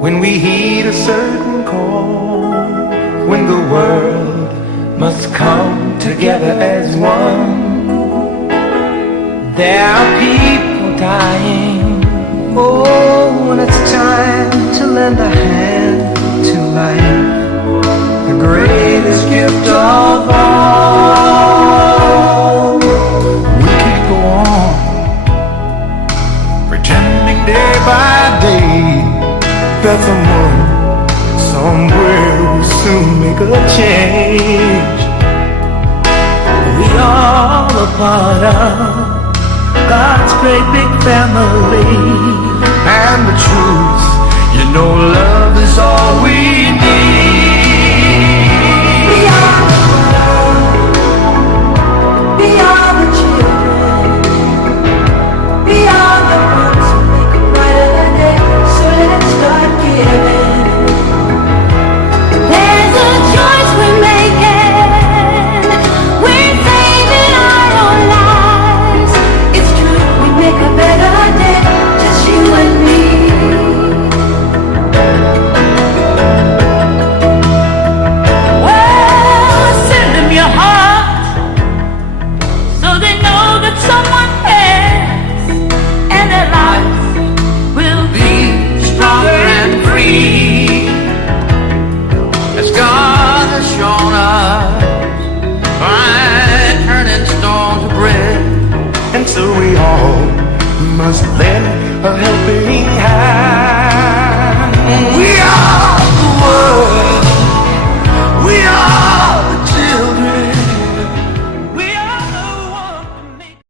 When we heed a certain call, when the world must come together as one. There are people dying. Oh, when it's time to lend a hand to life, the greatest gift of all. We can't go on pretending day by day that someone somewhere will soon make a change. We all a part of God's great big family. And the truth, you know, love is all we need. We are the world, we are the children, we are the ones who make a brighter day. So let's start giving. There's a choice we're making. We're saving our own lives. It's true, we make a better day, just you and me. Well, send them your heart, so they know that someone cares, and their lives will be stronger and free, as God has shown us by turning stone to bread. And so we all must lend a helping hand.